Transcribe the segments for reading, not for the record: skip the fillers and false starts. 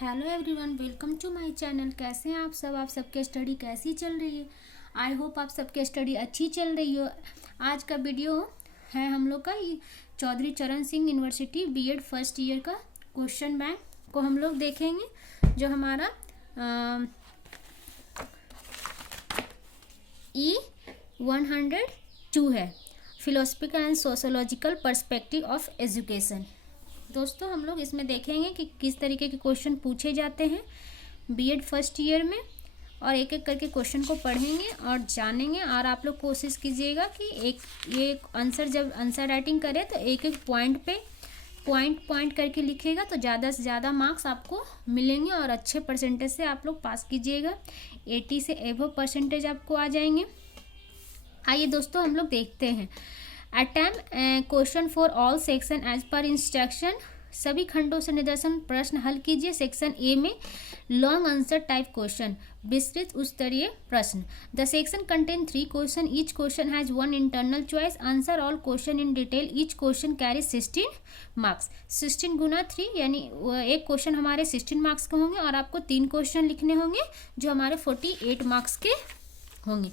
Hello everyone, welcome to my channel. कैसे हैं आप सबके स्टडी कैसी चल रही है। आई होप आप सबके स्टडी अच्छी चल रही हो। आज का वीडियो है हम लोग का Chaudhary Charan Singh university BEd first year का क्वेश्चन बैंक को हम लोग देखेंगे, जो हमारा E102 है, philosophical and sociological perspective of education. दोस्तों, हम लोग इसमें देखेंगे कि किस तरीके के क्वेश्चन पूछे जाते हैं बीएड फर्स्ट ईयर में, और एक एक करके क्वेश्चन को पढ़ेंगे और जानेंगे। और आप लोग कोशिश कीजिएगा कि ये आंसर जब आंसर राइटिंग करें तो एक एक पॉइंट पे पॉइंट करके लिखिएगा तो ज़्यादा से ज़्यादा मार्क्स आपको मिलेंगे और अच्छे परसेंटेज से आप लोग पास कीजिएगा। 80 से एबव परसेंटेज आपको आ जाएंगे। आइए दोस्तों, हम लोग देखते हैं। Attempt question for all section as per instruction. सभी खंडों से निदर्शन प्रश्न हल कीजिए। सेक्शन ए में लॉन्ग आंसर टाइप क्वेश्चन, विस्तृत उत्तरीय प्रश्न। The section contain 3 question, each question has 1 internal choice. Answer all question in detail. Each question carry 16 marks. 16 गुना 3 यानी एक क्वेश्चन हमारे 16 मार्क्स के होंगे और आपको 3 क्वेश्चन लिखने होंगे जो हमारे 48 मार्क्स के होंगे।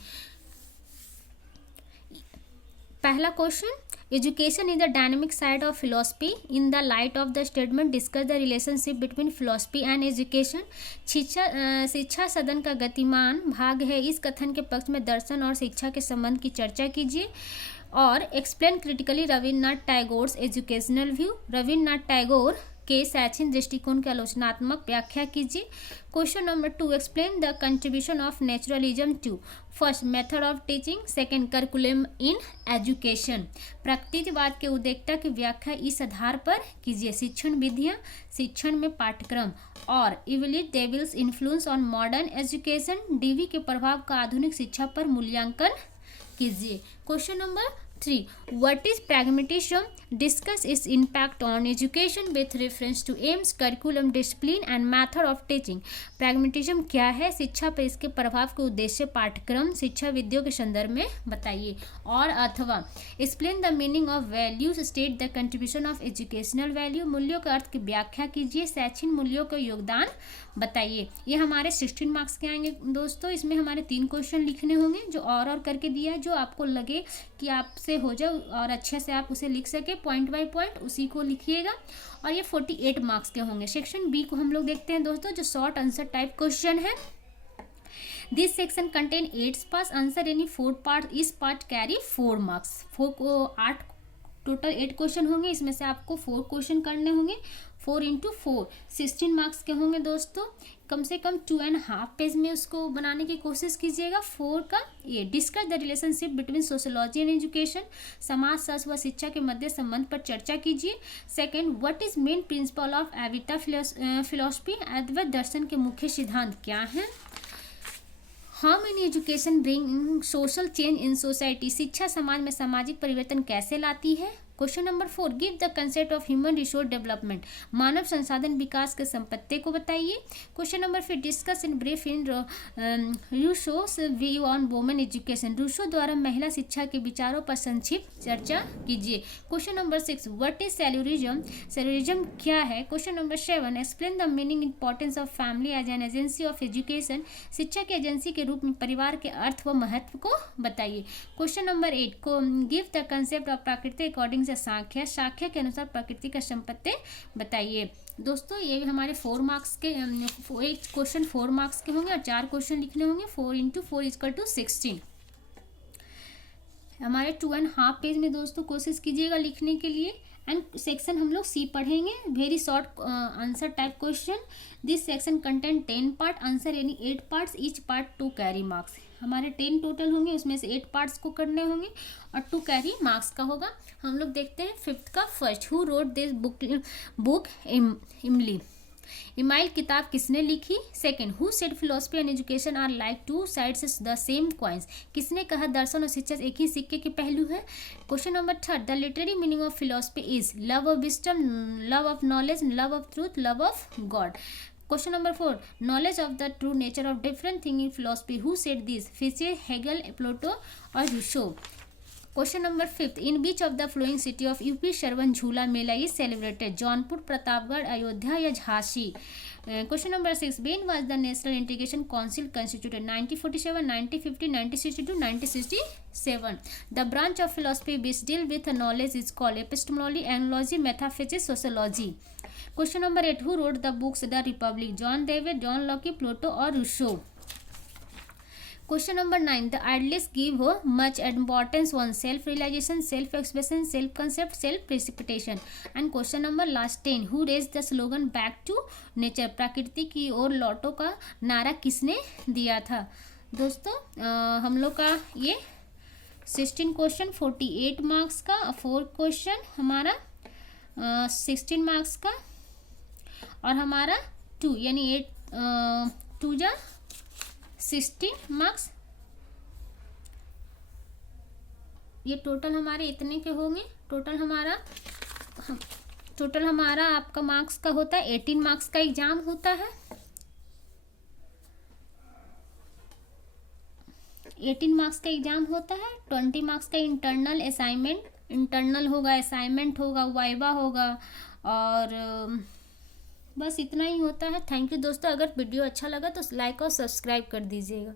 पहला question, education is the dynamic side of philosophy. In the light of the statement discuss the relationship between philosophy and education. शिक्षा सदन का गतिमान भाग है। इस कथन के पक्ष में दर्शन और शिक्षा के संबंध की चर्चा कीजिए। और explain critically Rabindranath Tagore's educational view. Rabindranath Tagore के शैक्षणिक दृष्टिकोण की आलोचनात्मक व्याख्या कीजिए। Question number 2, explain the contribution of naturalism to first method of teaching, second curriculum in education. प्रकृतिवाद के उद्देश्यता की व्याख्या इस आधार पर कीजिए। शिक्षण विधियाँ, शिक्षण में पाठ्यक्रम, और evaluate Dewey's influence on modern education. Dewey के प्रभाव का आधुनिक शिक्षा पर मूल्यांकन कीजिए। Question number 3, what is pragmatism? Discuss its impact on education with reference to aims, curriculum, discipline and method of teaching. pragmatism क्या है, शिक्षा पर इसके प्रभाव के उद्देश्य, पाठ्यक्रम, शिक्षा विधियों के संदर्भ में बताइए। और अथवा explain the meaning of values, state the contribution of educational value. मूल्यों के अर्थ की व्याख्या कीजिए। शैक्षणिक मूल्यों का योगदान बताइए। ये हमारे 16 मार्क्स के आएंगे दोस्तों। इसमें हमारे 3 क्वेश्चन लिखने होंगे जो और करके दिया है, जो आपको लगे कि आपसे हो जाए और अच्छे से आप उसे लिख सके पॉइंट बाय पॉइंट, उसी को लिखिएगा। और ये 48 मार्क्स के होंगे। सेक्शन बी को हम लोग देखते हैं दोस्तों, जो शॉर्ट आंसर टाइप क्वेश्चन है। This section contain 8 parts, answer यानी 4 पार्ट। इस part carry 4 marks. 8 total 8 question होंगे, इसमें से आपको 4 क्वेश्चन करने होंगे। 4 इंटू 4 16 मार्क्स के होंगे दोस्तों। कम से कम 2.5 पेज में उसको बनाने की कोशिश कीजिएगा। 4 का ये discuss the relationship between sociology and education. समाज शास्त्र व शिक्षा के मध्य संबंध पर चर्चा कीजिए। Second, what is main principle of Advaita philosophy. अद्वैत दर्शन के मुख्य सिद्धांत क्या हैं। How many education bring social change in society. शिक्षा समाज में सामाजिक परिवर्तन कैसे लाती है। Question number 4, give the concept of human resource development. मानव संसाधन विकास के संपत्ति को बताइए। Question number 5, discuss in brief in Rousseau's view on women education. Rousseau द्वारा महिला शिक्षा के विचारों पर संक्षिप्त चर्चा कीजिए। Question number 6, what is secularism. Secularism क्या है। Question number 7, explain the meaning importance of family as an agency of education. शिक्षा के एजेंसी के रूप में परिवार के अर्थ व महत्व को बताइए। क्वेश्चन नंबर 8, को गिव द कंसेप्ट ऑफ प्रकृति अकॉर्डिंग से सांख्य के अनुसार प्रकृति का संपत्ति बताइए। दोस्तों, ये हमारे 4 मार्क्स के एक क्वेश्चन 4 मार्क्स के होंगे और 4 क्वेश्चन लिखने होंगे। 4 इंटू 4 इक्वल टू 16। हमारे 2.5 पेज में दोस्तों कोशिश कीजिएगा लिखने के लिए। एंड सेक्शन हम लोग सी पढ़ेंगे, very short answer type question. This section content 10 part, answer यानी 8 parts. Each part 2 carry marks. हमारे 10 टोटल होंगे, उसमें से 8 पार्ट्स को करने होंगे और 2 कैरी मार्क्स का होगा। हम लोग देखते हैं 5th का। First, who wrote this book Emile. Emile किताब किसने लिखी। Second, who said philosophy and education are like 2 sides the same coins. किसने कहा दर्शन और शिक्षा एक ही सिक्के के पहलू है। Question number 3, the literary meaning of philosophy is love of wisdom, love of knowledge, love of truth, love of God. Question number 4, knowledge of the true nature of different thing in philosophy. Who said this. Fichte, Hegel, Plato और Rousseau. Question number 5, in which of the following city of UP Shravan Jhula Mela is celebrated, Jaunpur, Pratapgarh, Ayodhya या Jhansi. Question number 6, when was the national integration council constituted, 1947, 1950, 1962, 1967। The branch of philosophy which deal with knowledge is called epistemology, analogy, metaphysics, sociology. Question number 8, who wrote the books the republic, John David, John Locke, Pluto और Rousseau. Question number 9, the idealists give much importance on self-realization, self-expression, self-concept, self-precipitation. And question number last 10, who raised the slogan back to nature, प्रकृति की ओर लौटो का नारा किसने दिया था। दोस्तों हम लोग का ये 16 क्वेश्चन 48 मार्क्स का, 4 क्वेश्चन हमारा 16 मार्क्स का और हमारा 2 यानी 8 2 जा 16 मार्क्स, ये टोटल हमारे इतने के होंगे। टोटल हमारा आपका मार्क्स का होता है 18 मार्क्स का एग्जाम होता है। 18 मार्क्स का एग्जाम होता है। 20 मार्क्स का इंटरनल होगा, असाइनमेंट होगा, वाइवा होगा और बस इतना ही होता है। थैंक यू दोस्तों, अगर वीडियो अच्छा लगा तो लाइक और सब्सक्राइब कर दीजिएगा।